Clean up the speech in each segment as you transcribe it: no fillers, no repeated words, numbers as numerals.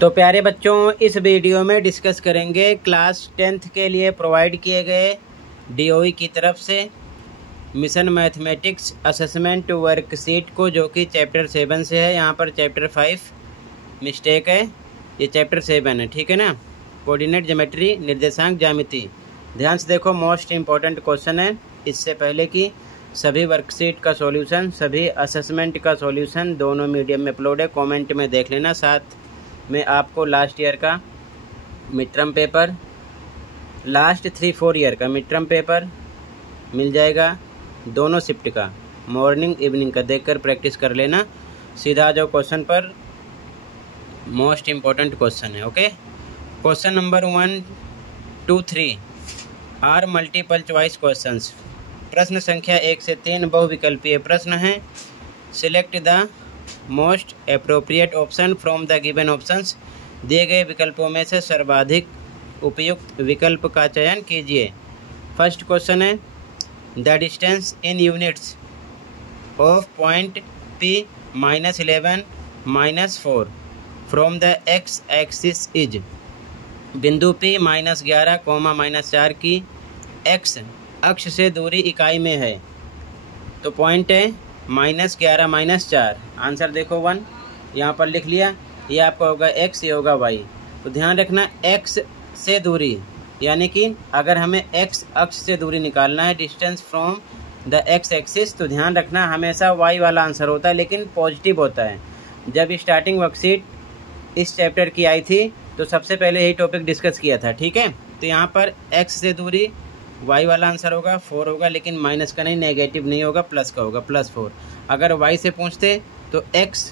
तो प्यारे बच्चों, इस वीडियो में डिस्कस करेंगे क्लास 10th के लिए प्रोवाइड किए गए DOE की तरफ से मिशन मैथमेटिक्स असेसमेंट वर्कशीट को, जो कि चैप्टर 7 से है। यहाँ पर चैप्टर 5 मिस्टेक है, ये चैप्टर 7 है, ठीक है ना। कोऑर्डिनेट ज्योमेट्री, निर्देशांक ज्यामिति। ध्यान से देखो, मोस्ट इम्पॉर्टेंट क्वेश्चन है। इससे पहले कि सभी वर्कशीट का सॉल्यूशन, सभी असेसमेंट का सॉल्यूशन दोनों मीडियम में अपलोड है, कमेंट में देख लेना। साथ में आपको लास्ट ईयर का mid term paper, last 3-4 year का मिड टर्म पेपर मिल जाएगा, दोनों शिफ्ट का, मॉर्निंग इवनिंग का, देखकर प्रैक्टिस कर लेना। सीधा आ जाओ क्वेश्चन पर। मोस्ट इम्पॉर्टेंट क्वेश्चन है, okay. Question number 1 2 3 are multiple choice questions. प्रश्न संख्या 1 से 3 बहुविकल्पीय प्रश्न हैं। Select the most appropriate option from the given options. दिए गए विकल्पों में से सर्वाधिक उपयुक्त विकल्प का चयन कीजिए। फर्स्ट क्वेश्चन है, the distance in units of point P -11 -4 from the x axis is. बिंदु P -11, -4 की एक्स अक्ष से दूरी इकाई में है। तो पॉइंट है -11 -4। आंसर देखो 1 यहाँ पर लिख लिया। ये आपका होगा x, ये होगा y। तो ध्यान रखना, x से दूरी, यानी कि अगर हमें x अक्ष से दूरी निकालना है, distance from the x axis, तो ध्यान रखना हमेशा y वाला आंसर होता है, लेकिन पॉजिटिव होता है। जब स्टार्टिंग वर्कशीट इस चैप्टर की आई थी तो सबसे पहले यही टॉपिक डिस्कस किया था, ठीक है। तो यहाँ पर x से दूरी y वाला आंसर होगा 4 होगा, लेकिन माइनस का नहीं, नेगेटिव नहीं होगा, प्लस का होगा, +4। अगर y से पूछते तो x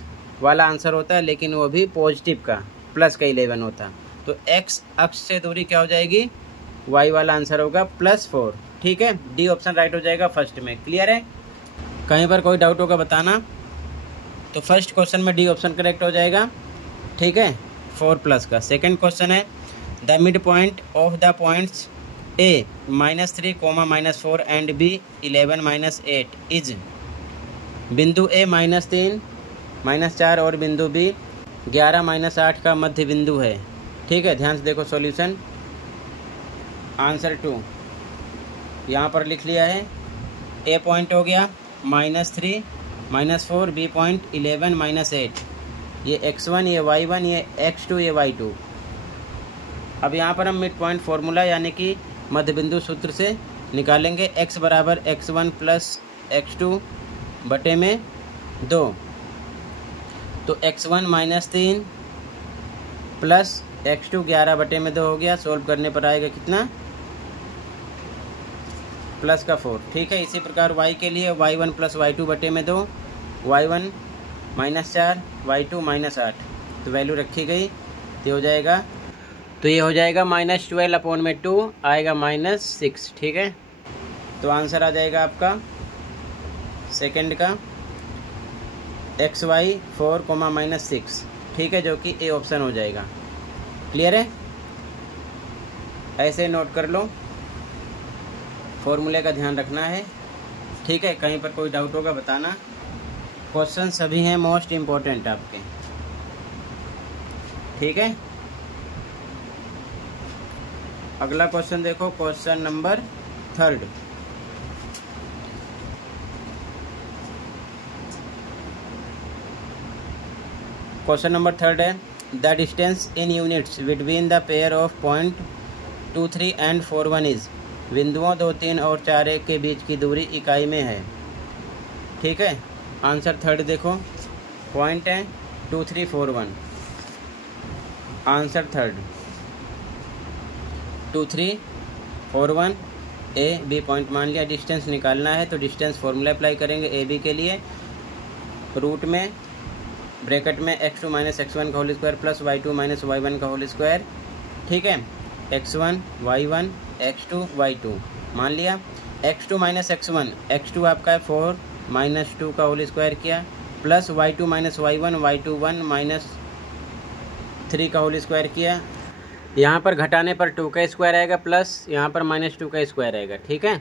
वाला आंसर होता, लेकिन वो भी पॉजिटिव का, प्लस का 11 होता। तो x अक्ष से दूरी क्या हो जाएगी, y वाला आंसर होगा +4, ठीक है। डी ऑप्शन राइट हो जाएगा फर्स्ट में। क्लियर है? कहीं पर कोई डाउट होगा बताना। तो फर्स्ट क्वेश्चन में डी ऑप्शन करेक्ट हो जाएगा, ठीक है, 4+ का। सेकेंड क्वेश्चन है, the mid point of the points A -3, -4 and B 11 -8 is. बिंदु A -3 -4 और बिंदु B 11 -8 का मध्य बिंदु है, ठीक है। ध्यान से देखो सॉल्यूशन। आंसर 2 यहाँ पर लिख लिया है। A पॉइंट हो गया -3 -4, B पॉइंट 11 -8, ये x1, ये y1, ये x2, ये y2। अब यहाँ पर हम मिड पॉइंट फार्मूला यानी कि मध्य बिंदु सूत्र से निकालेंगे। x बराबर x1 + x2 बटे में 2। तो x1 -3 प्लस x2 11 बटे में 2 हो गया। सोल्व करने पर आएगा कितना, प्लस का 4, ठीक है। इसी प्रकार y के लिए y1 + y2 बटे में 2, y1 -4, y2 -8। तो वैल्यू रखी गई, तो हो जाएगा, तो ये हो जाएगा -12/2 आएगा -6, ठीक है। तो आंसर आ जाएगा आपका सेकंड का xy 4, -6, ठीक है, जो कि ए ऑप्शन हो जाएगा। क्लियर है? ऐसे नोट कर लो, फॉर्मूले का ध्यान रखना है, ठीक है। कहीं पर कोई डाउट होगा बताना। क्वेश्चन सभी हैं मोस्ट इम्पोर्टेंट आपके, ठीक है। अगला क्वेश्चन देखो, क्वेश्चन नंबर 3। क्वेश्चन नंबर 3 है, the distance in units between the pair of point 2 3 and 4 1 is. बिंदुओं 2 3 और 4 1 के बीच की दूरी इकाई में है, ठीक है। आंसर 3 देखो, पॉइंट है 2 3 4 1। आंसर 3 2 3 4 1, ए बी पॉइंट मान लिया। डिस्टेंस निकालना है तो डिस्टेंस फॉर्मूला अप्लाई करेंगे ए बी के लिए। रूट में ब्रैकेट में x2 - x1 का whole square plus y2 - y1 का होल स्क्वायर, ठीक है। x1 y1 x2 y2 मान लिया। x2 - x1, x2 आपका है 4 - 2 का होल स्क्वायर किया, प्लस y2 - y1 y2 1 - 3 का होल स्क्वायर किया। यहाँ पर घटाने पर 2 का स्क्वायर आएगा, प्लस यहाँ पर -2 का स्क्वायर आएगा, ठीक है।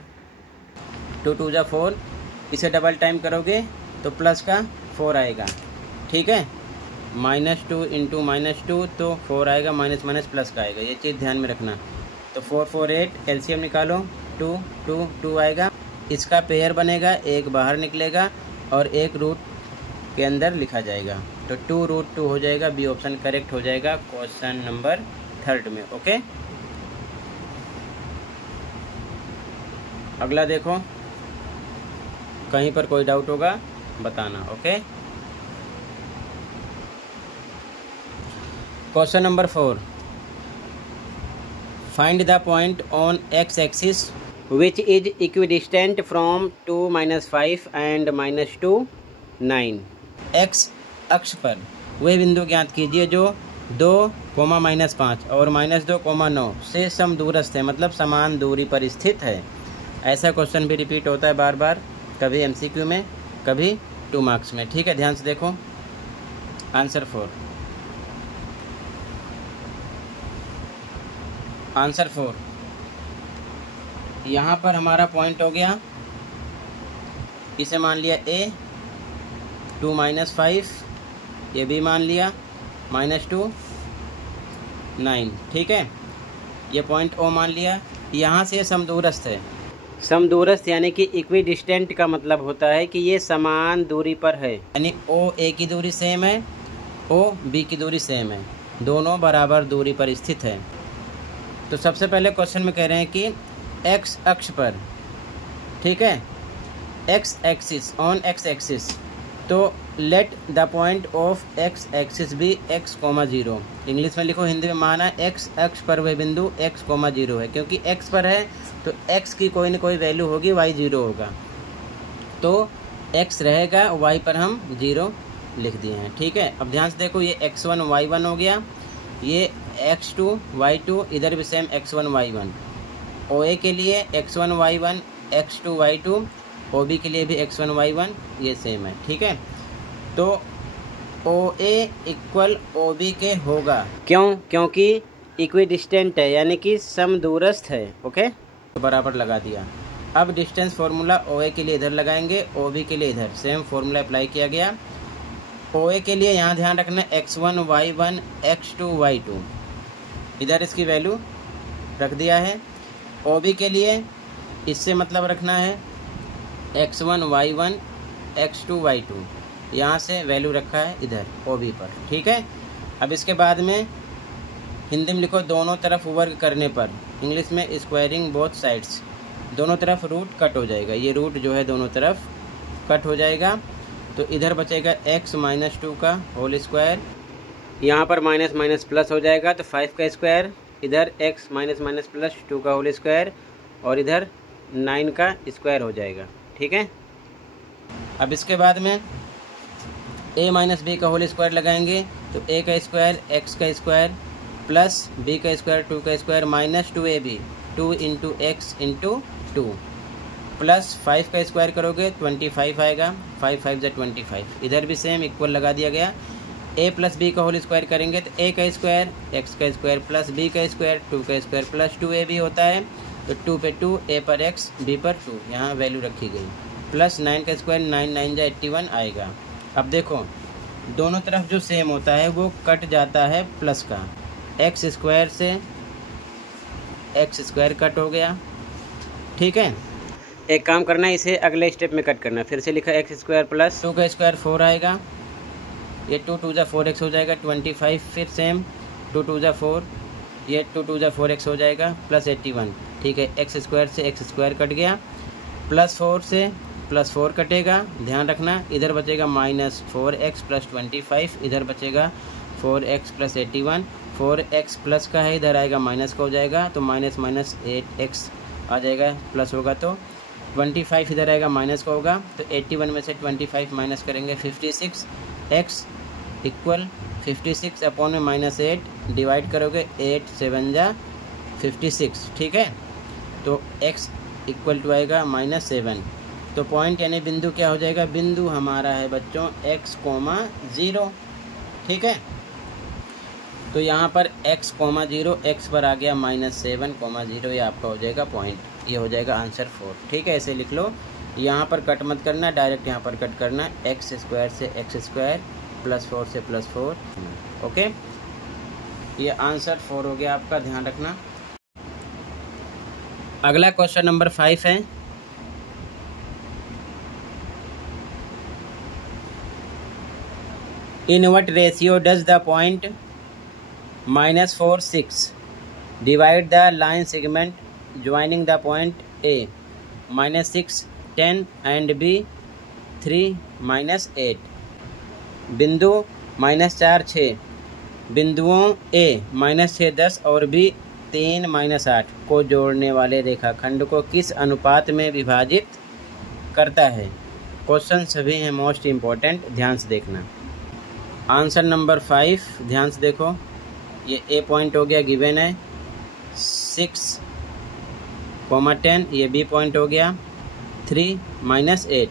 2 2 जा 4, इसे डबल टाइम करोगे तो प्लस का 4 आएगा, ठीक है। -2 इंटू -2 तो 4 आएगा, माइनस माइनस प्लस का आएगा, ये चीज़ ध्यान में रखना। तो 4 4 8 एलसीएम निकालो, 2 2 2 आएगा, इसका पेयर बनेगा, एक बाहर निकलेगा और एक रूट के अंदर लिखा जाएगा, तो 2√2 हो जाएगा। बी ऑप्शन करेक्ट हो जाएगा क्वेश्चन नंबर 3 में। ओके, अगला देखो, कहीं पर कोई डाउट होगा बताना। Okay, question number 4, find the point on X axis which is equidistant from 2 - 5 and -2 9। X अक्ष पर वे बिंदु ज्ञात कीजिए जो 2, -5 और -2, 9 से समदूरस्थ है, मतलब समान दूरी पर स्थित है। ऐसा क्वेश्चन भी रिपीट होता है बार बार, कभी एमसीक्यू में, कभी 2 मार्क्स में। ठीक है, ध्यान से देखो आंसर 4। आंसर 4, यहाँ पर हमारा पॉइंट हो गया, इसे मान लिया A, 2 - 5 ये भी मान लिया, -2 9। ठीक है, ये पॉइंट O मान लिया। यहाँ से समदूरस्थ है, समदूरस्थ यानी कि इक्विडिस्टेंट का मतलब होता है कि ये समान दूरी पर है, यानी O A की दूरी सेम है, O B की दूरी सेम है, दोनों बराबर दूरी पर स्थित है। तो सबसे पहले क्वेश्चन में कह रहे हैं कि एक्स अक्ष पर, ठीक है, X axis, on X axis, तो let the point of X axis be x, 0। English में लिखो, हिंदी में माना एक्स अक्ष पर वह बिंदु x, 0 है, क्योंकि x पर है तो x की कोई न कोई वैल्यू होगी, y 0 होगा, तो x रहेगा, y पर हम 0 लिख दिए हैं। ठीक है, अब ध्यान से देखो, ये x1 y1 हो गया, ये x2 y2, इधर भी सेम x1 y1। OA के लिए x1 y1, x2 y2, OB के लिए भी x1 y1, ये सेम है। ठीक है, तो OA इक्वल OB के होगा, क्यों? क्योंकि इक्विडिस्टेंट है, यानी कि समदूरस्थ है। ओके, तो बराबर लगा दिया। अब डिस्टेंस फार्मूला OA के लिए इधर लगाएंगे, OB के लिए इधर, सेम फार्मूला अप्लाई किया गया। OA के लिए यहाँ ध्यान रखना, x1 y1, x2 y2, इधर इसकी वैल्यू रख दिया है। OB के लिए इससे मतलब रखना है x1 y1, x2 y2, यहाँ से वैल्यू रखा है इधर OB पर। ठीक है, अब इसके बाद में हिंदी में लिखो, दोनों तरफ वर्ग करने पर, इंग्लिश में स्क्वायरिंग बोथ साइड्स, दोनों तरफ रूट कट हो जाएगा, ये रूट जो है दोनों तरफ कट हो जाएगा, तो इधर बचेगा x - 2 का होल स्क्वायर, यहाँ पर माइनस माइनस प्लस हो जाएगा, तो 5 का स्क्वायर, इधर x - प्लस 2 का होल स्क्वायर, और इधर 9 का स्क्वायर हो जाएगा। ठीक है, अब इसके बाद में a - b का होल स्क्वायर लगाएंगे, तो a का स्क्वायर, x का स्क्वायर, प्लस b का स्क्वायर, 2 का square, minus 2ab, 2 into x into 2, plus 5 का स्क्वायर करोगे 25 आएगा, 5 5 = 25, इधर भी सेम इक्वल लगा दिया गया। a प्लस b का होल स्क्वायर करेंगे तो a का स्क्वायर, x का स्क्वायर, प्लस b का स्क्वायर, 2 का स्क्वायर, प्लस 2ab होता है, तो 2 पे 2, a पर x, b पर 2, यहाँ वैल्यू रखी गई, प्लस 9 का स्क्वायर, 9 9 = 81 आएगा। अब देखो, दोनों तरफ जो सेम होता है वो कट जाता है प्लस का, एक्स स्क्वायर से एक्स स्क्वायर कट हो गया। ठीक है, एक काम करना है, इसे अगले स्टेप में कट करना है, फिर से लिखा x स्क्वायर प्लस 2 का स्क्वायर 4 आएगा, ये 2 2 = 4x हो जाएगा, 25, फिर सेम 2 2 = 4, ये 2 2 = 4x हो जाएगा, प्लस 81। ठीक है, एक्स स्क्वायर से एक्स स्क्वायर कट गया, प्लस 4 से प्लस 4 कटेगा, ध्यान रखना, इधर बचेगा -4x + 25, इधर बचेगा 4x + 81, 4x प्लस का है, इधर आएगा माइनस का हो जाएगा, तो माइनस माइनस 8x आ जाएगा, प्लस होगा तो 25 इधर आएगा, माइनस का होगा, तो 81 में से 25 माइनस करेंगे, 56, x इक्वल 56 अपॉन में -8 डिवाइड करोगे, 8 7 = 56। ठीक है, तो x इक्वल टू आएगा -7, तो पॉइंट यानी बिंदु क्या हो जाएगा, बिंदु हमारा है बच्चों x, 0। ठीक है, तो यहाँ पर x, 0, x पर आ गया -7, 0, ये आपका हो जाएगा पॉइंट, ये हो जाएगा आंसर 4। ठीक है, ऐसे लिख लो, यहाँ पर कट मत करना, डायरेक्ट यहाँ पर कट करना, एक्स स्क्वायर से एक्स स्क्वायर +4 से +4। ओके, ये आंसर 4 हो गया आपका, ध्यान रखना। अगला क्वेश्चन नंबर 5 है। In what ratio does the point -4 6 divide the line segment joining the point A -6 10 and B 3 -8। बिंदु -4 6 बिंदुओं A -6 10 और B 3 -8 को जोड़ने वाले रेखाखंड को किस अनुपात में विभाजित करता है? क्वेश्चन सभी हैं मोस्ट इम्पोर्टेंट, ध्यान से देखना। आंसर नंबर 5 ध्यान से देखो, ये A पॉइंट हो गया, गिवन है 6, 10, ये B पॉइंट हो गया 3 -8,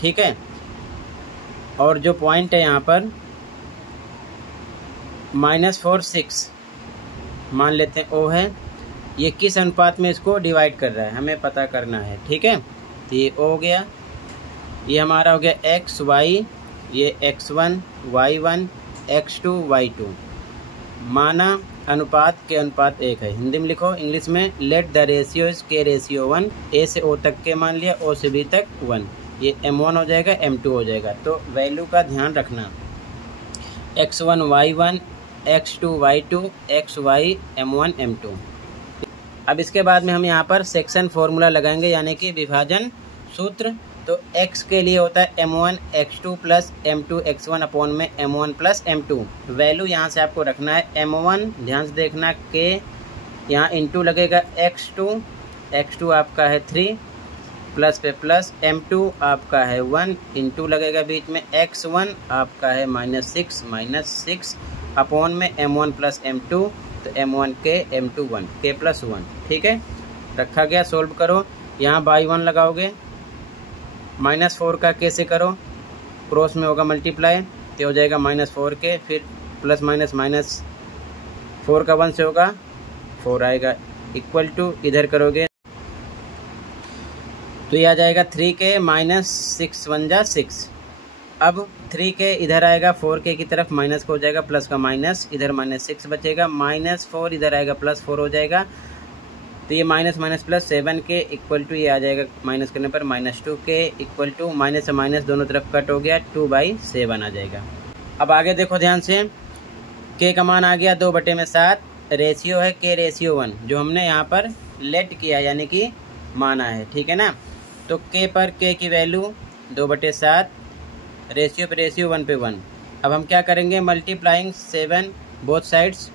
ठीक है। और जो पॉइंट है यहाँ पर -4 6 मान लेते हैं O है, ये किस अनुपात में इसको डिवाइड कर रहा है हमें पता करना है, ठीक है। तो ये O हो गया, ये हमारा हो गया x y, ये x1 y1 x2 y2। माना अनुपात के अनुपात 1 है। हिंदी में लिखो, इंग्लिश में let the ratio is k ratio 1। A से O तक के मान लिया, O से B तक 1, ये m1 हो जाएगा, m2 हो जाएगा। तो वैल्यू का ध्यान रखना, x1 y1 x2 y2 xy m1 m2। अब इसके बाद में हम यहाँ पर सेक्शन फॉर्मूला लगाएंगे, यानी कि विभाजन सूत्र। तो x के लिए होता है m1 x2 plus m2 x1 upon में m1 प्लस m2। वैल्यू यहाँ से आपको रखना है m1, ध्यान से देखना, k यहाँ इंटू लगेगा x2 आपका है 3 प्लस पे प्लस m2 आपका है 1 इंटू लगेगा बीच में x1 आपका है -6 अपॉन में m1 प्लस m2, तो m1 k m2 1 k plus 1, ठीक है, रखा गया। सोल्व करो, यहाँ बाई 1 लगाओगे, -4 का k से करो, क्रॉस में होगा मल्टीप्लाई, तो हो जाएगा -4 k, फिर प्लस माइनस 4 का 1 से होगा 4 आएगा, इक्वल टू इधर करोगे तो ये आ जाएगा 3k -6 1 जा 6। अब 3k इधर आएगा 4k की तरफ, माइनस को हो जाएगा प्लस का माइनस, इधर -6 बचेगा, -4 इधर आएगा +4 हो जाएगा, तो ये minus plus 7k equal to ये आ जाएगा, माइनस करने पर -2k इक्वल टू माइनस से माइनस दोनों तरफ कट हो गया, 2/7 आ जाएगा। अब आगे देखो ध्यान से, k का मान आ गया 2/7, रेशियो है k रेशियो 1, जो हमने यहाँ पर लेट किया यानी कि माना है, ठीक है ना। तो k पर k की वैल्यू 2/7, रेशियो पे रेशियो 1 पे 1। अब हम क्या करेंगे, मल्टीप्लाइंग 7 बोथ साइड्स,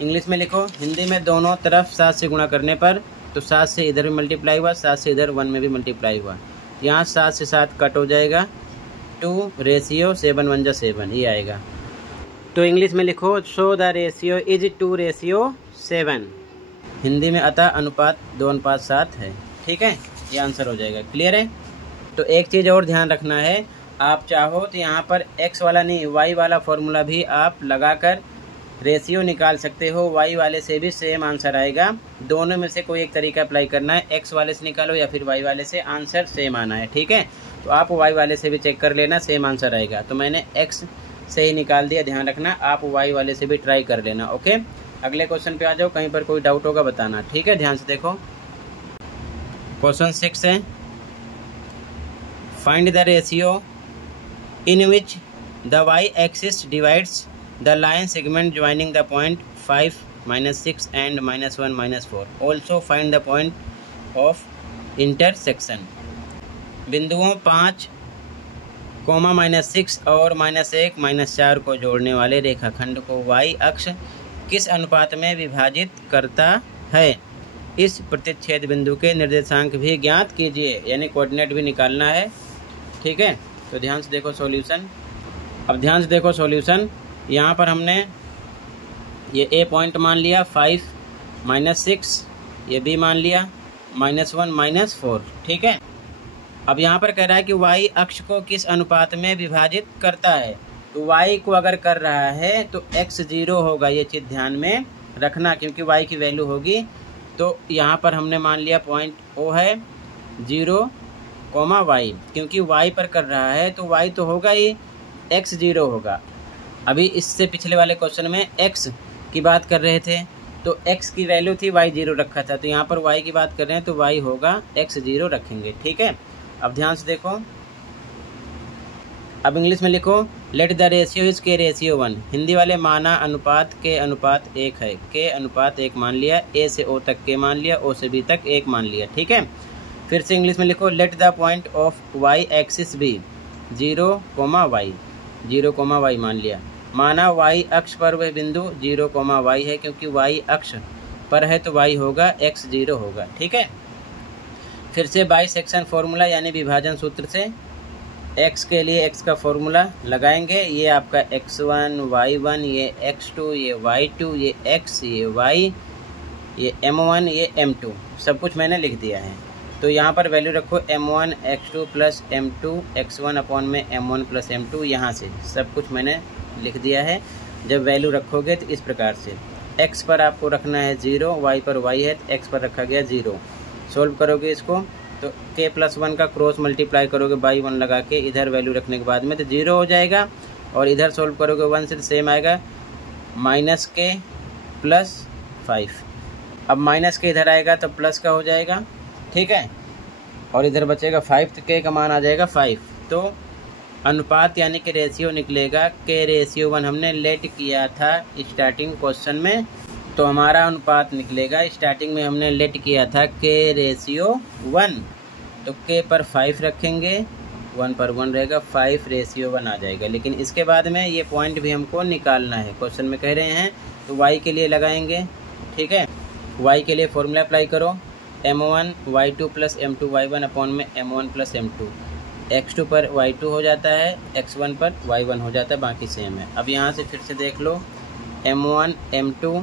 इंग्लिश में लिखो, हिंदी में दोनों तरफ 7 से गुणा करने पर, तो 7 से इधर भी मल्टीप्लाई हुआ, 7 से इधर 1 में भी मल्टीप्लाई हुआ, यहाँ 7 से 7 कट हो जाएगा, 2 रेशियो 7 1 जा 7 ये आएगा। तो इंग्लिश में लिखो, so the ratio is 2 ratio 7। Hindi में अतः अनुपात 2:7 है, ठीक है, ये आंसर हो जाएगा। क्लियर है। तो एक चीज़ और ध्यान रखना है, आप चाहो तो यहाँ पर x वाला नहीं y वाला फॉर्मूला भी आप लगाकर रेशियो निकाल सकते हो, y वाले से भी सेम आंसर आएगा। दोनों में से कोई एक तरीका अप्लाई करना है, x वाले से निकालो या फिर y वाले से, आंसर सेम आना है, ठीक है। तो आप y वाले से भी चेक कर लेना, सेम आंसर आएगा। तो मैंने x से ही निकाल दिया, ध्यान रखना, आप y वाले से भी ट्राई कर लेना। ओके, अगले क्वेश्चन पे आ जाओ, कहीं पर कोई डाउट होगा बताना, ठीक है। ध्यान से देखो, क्वेश्चन 6 है, find the ratio in which the y-axis divides the line segment joining the point 5 -6 and -1 -4. Also find the point of intersection. बिंदुओं 5, -6 और -1 -4 को जोड़ने वाले रेखाखंड को y अक्ष किस अनुपात में विभाजित करता है? इस प्रतिच्छेद बिंदु के निर्देशांक भी ज्ञात कीजिए, यानी कोऑर्डिनेट भी निकालना है, ठीक है। तो ध्यान से देखो सॉल्यूशन। अब ध्यान से देखो सॉल्यूशन, यहाँ पर हमने ये A पॉइंट मान लिया 5 -6, ये B मान लिया -1 -4, ठीक है। अब यहाँ पर कह रहा है कि y अक्ष को किस अनुपात में विभाजित करता है। तो y को अगर कर रहा है तो x 0 होगा, ये चीज़ ध्यान में रखना, क्योंकि y की वैल्यू होगी। तो यहाँ पर हमने मान लिया पॉइंट O है 0, y, क्योंकि y पर कर रहा है तो y तो होगा ही, x 0 होगा। अभी इससे पिछले वाले क्वेश्चन में x की बात कर रहे थे, तो x की वैल्यू थी y 0 रखा था, तो यहाँ पर y की बात कर रहे हैं तो y होगा x 0 रखेंगे। ठीक है, अब ध्यान से देखो, अब इंग्लिश में लिखो लेट द रेशियो इज के रेशियो 1। हिंदी वाले माना अनुपात के अनुपात 1 है, के अनुपात 1 मान लिया, ए से ओ तक के मान लिया, ओ से बी तक 1 मान लिया। ठीक है, फिर से इंग्लिश में लिखो let the point of Y axis be 0, y 0, y मान लिया। माना y अक्ष पर वह बिंदु 0, y है, क्योंकि y अक्ष पर है तो y होगा x 0 होगा। ठीक है, फिर से बाइसेक्शन फॉर्मूला यानी विभाजन सूत्र से x के लिए x का फॉर्मूला लगाएंगे। ये आपका x1 y1, ये x2, ये y2, ये x, ये y, ये m1, ये m2, सब कुछ मैंने लिख दिया है। तो यहाँ पर वैल्यू रखो m1 x2 plus m2 x1 upon में m1 प्लस m2, यहाँ से सब कुछ मैंने लिख दिया है। जब वैल्यू रखोगे तो इस प्रकार से x पर आपको रखना है 0, y पर y है तो x पर रखा गया 0। सोल्व करोगे इसको तो k प्लस 1 का क्रॉस मल्टीप्लाई करोगे बाई 1 लगा के, इधर वैल्यू रखने के बाद में तो 0 हो जाएगा, और इधर सोल्व करोगे 1 से सेम आएगा माइनस k प्लस 5। अब माइनस के इधर आएगा तो प्लस का हो जाएगा। ठीक है, और इधर बचेगा 5, तो k का मान आ जाएगा 5। तो अनुपात यानी कि रेशियो निकलेगा k रेशियो 1। हमने लेट किया था स्टार्टिंग क्वेश्चन में, तो हमारा अनुपात निकलेगा, स्टार्टिंग में हमने लेट किया था k रेशियो 1, तो k पर 5 रखेंगे, 1 पर 1 रहेगा, 5 रेशियो 1 आ जाएगा। लेकिन इसके बाद में ये पॉइंट भी हमको निकालना है, क्वेश्चन में कह रहे हैं, तो y के लिए लगाएंगे। ठीक है, y के लिए फॉर्मूला अप्लाई करो, m1 y2 plus m2 y1 upon में m1 प्लस m2, x2 पर y2 हो जाता है, x1 पर y1 हो जाता है, बाकी सेम है। अब यहाँ से फिर से देख लो m1 m2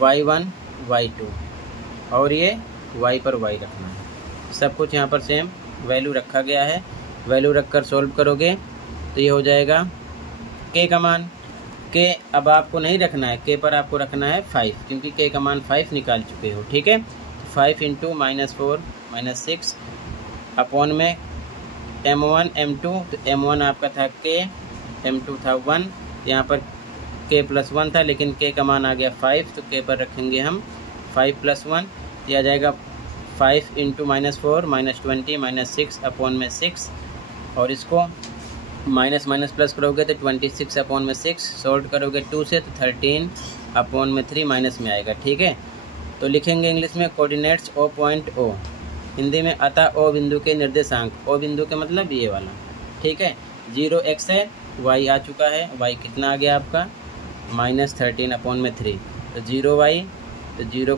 y1 y2, और ये y पर y रखना है, सब कुछ यहाँ पर सेम वैल्यू रखा गया है। वैल्यू रखकर सोल्व करोगे तो ये हो जाएगा k का मान, k अब आपको नहीं रखना है, k पर आपको रखना है 5, क्योंकि k का मान 5 निकाल चुके हो। ठीक है, 5 इंटू -4 -6 अपॉन में m1 m2, तो m1 आपका था k, m2 था 1, यहाँ पर k प्लस 1 था, लेकिन k का मान आ गया 5, तो k पर रखेंगे हम 5 प्लस 1, यह आ जाएगा 5 इंटू -4 -20 -6 अपॉन में 6, और इसको माइनस माइनस प्लस करोगे तो 26 अपॉन में 6, सॉल्व करोगे 2 से तो 13 अपॉन में 3 माइनस में आएगा। ठीक है, तो लिखेंगे इंग्लिश में coordinates O point O, Hindi में अतः ओ बिंदु के निर्देशांक, ओ बिंदु के मतलब ये वाला। ठीक है, 0x है, y आ चुका है, y कितना आ गया आपका -13 अपॉन में 3, तो 0y, तो 0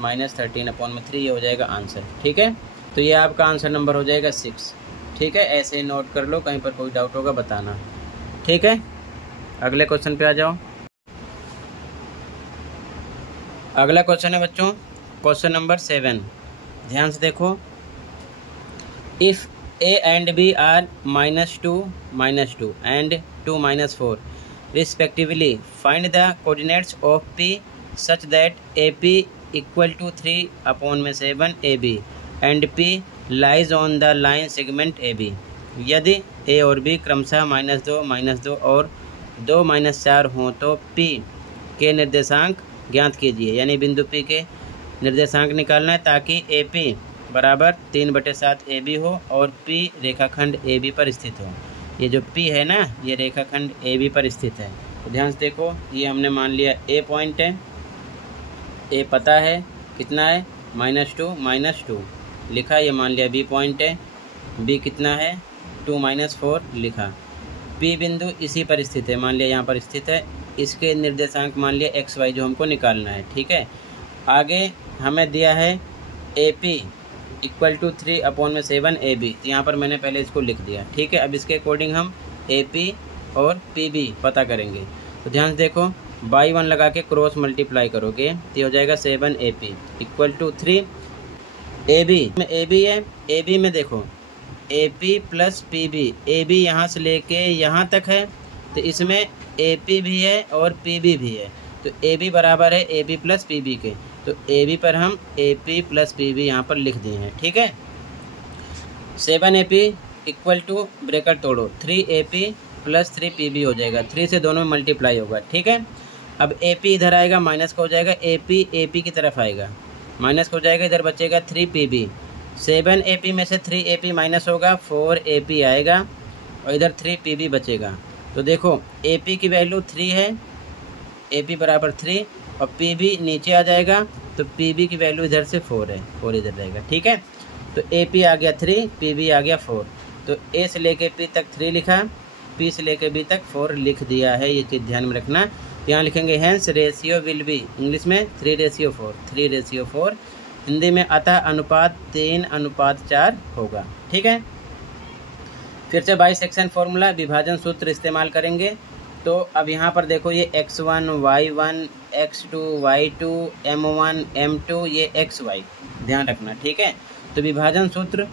-13 अपॉन में 3, ये हो जाएगा आंसर। ठीक है, तो ये आपका आंसर नंबर हो जाएगा 6। ठीक है, ऐसे ही नोट कर लो, कहीं पर कोई डाउट होगा बताना। ठीक है, अगले क्वेश्चन पे आ जाओ। अगला क्वेश्चन है बच्चों क्वेश्चन नंबर 7, ध्यान से देखो। If a and b are -2 and 2 -4 respectively, find the coordinates of p such that AP equal to 3 upon में 7 AB and P lies on the line segment AB। यदि A और B क्रमशः -2 और 2 -4 हों तो P के निर्देशांक ज्ञात कीजिए, यानी बिंदु P के निर्देशांक निकालना है, ताकि AP बराबर 3/7 AB हो और P रेखाखंड AB पर स्थित हो। ये जो P है ना, ये रेखाखंड AB पर स्थित है। तो ध्यान से देखो, ये हमने मान लिया A पॉइंट है, A पता है कितना है -2 लिखा, ये मान लिया B पॉइंट है, B कितना है 2 -4 लिखा, P बिंदु इसी पर स्थित है, मान लिया यहाँ पर स्थित है, इसके निर्देशांक मान लिया XY जो हमको निकालना है। ठीक है, आगे हमें दिया है AP इक्वल टू 3 अपॉन में 7 AB, तो यहाँ पर मैंने पहले इसको लिख दिया। ठीक है, अब इसके अकॉर्डिंग हम AP और PB पता करेंगे। तो ध्यान से देखो, बाई 1 लगा के क्रॉस मल्टीप्लाई करोगे तो हो जाएगा 7 AP इक्वल टू 3 AB में AB है, AB में देखो AP प्लस PB, AB यहाँ से लेके यहाँ तक है, तो इसमें AP भी है और PB भी है, तो AB बराबर है AB प्लस PB के, तो AB पर हम AP प्लस PB यहाँ पर लिख दिए हैं। ठीक है, 7 AP इक्वल टू ब्रैकेट तोड़ो 3AP प्लस 3PB हो जाएगा, 3 से दोनों में मल्टीप्लाई होगा, ठीक है। अब AP इधर आएगा, माइनस का हो जाएगा, AP की तरफ आएगा, माइनस का हो जाएगा, इधर बचेगा 3PB। 7AP में से 3AP माइनस होगा, 4AP आएगा और इधर 3PB बचेगा। तो देखो AP की वैल्यू 3 है, AP बराबर 3 और PB नीचे आ जाएगा, तो PB की वैल्यू इधर से 4 है, 4 इधर रहेगा, ठीक है। तो AP आ गया 3, PB आ गया 4। तो A से लेके P तक 3 लिखा, P से लेके B तक 4 लिख दिया है, ये चीज़ ध्यान में रखना। यहाँ लिखेंगे hence ratio will be, English में 3:4, 3:4, हिंदी में अतः अनुपात 3:4 होगा, ठीक है। फिर से बाइसेक्शन फॉर्मूला, विभाजन सूत्र इस्तेमाल करेंगे। तो अब यहाँ पर देखो ये x1 y1 x2 y2 m1 m2 ये xy ध्यान रखना, ठीक है। तो विभाजन सूत्र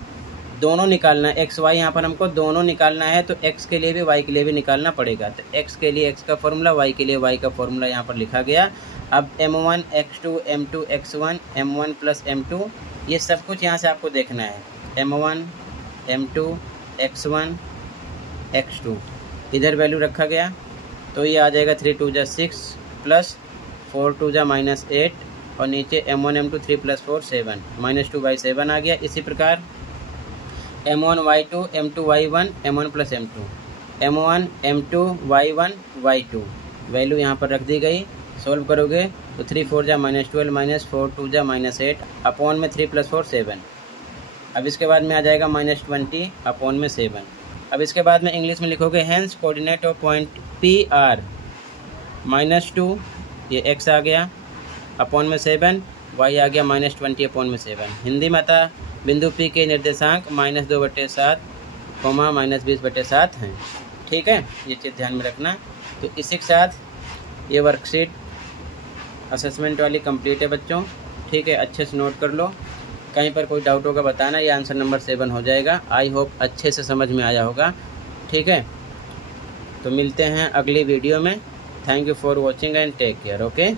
दोनों निकालना है, एक्स वाई यहाँ पर हमको दोनों निकालना है, तो x के लिए भी y के लिए भी निकालना पड़ेगा। तो x के लिए x का फॉर्मूला, y के लिए y का फॉर्मूला यहाँ पर लिखा गया। अब m1 x2 m2 x1 m1 plus m2 ये सब कुछ यहाँ से आपको देखना है, m1 m2 x1 x2 इधर वैल्यू रखा गया, तो ये आ जाएगा 3 2 जा 6 प्लस 4 2 जा -8 और नीचे m1 m2 3 प्लस 4 7 -2/7 आ गया। इसी प्रकार m1 y2 m2 y1 m1 plus m2 m1 m2 y1 y2 value यहाँ पर रख दी गई। सोल्व करोगे तो 3 4 जा -12 -4 2 जा -8 अपॉन में 3 प्लस 4 7। अब इसके बाद में आ जाएगा -20 अपॉन में 7। अब इसके बाद में इंग्लिश में लिखोगे hence coordinate of point PR -2 ये x आ गया अपॉन में 7, y आ गया -20 अपॉन में 7। हिंदी में आता बिंदु P के निर्देशांक -2/7, -20/7 हैं, ठीक है। ये चीज़ ध्यान में रखना। तो इसी के साथ ये वर्कशीट असेसमेंट वाली कंप्लीट है बच्चों, ठीक है। अच्छे से नोट कर लो, कहीं पर कोई डाउट होगा बताना, ये आंसर नंबर 7 हो जाएगा। आई होप अच्छे से समझ में आया होगा, ठीक है। तो मिलते हैं अगली वीडियो में। Thank you for watching and take care, okay.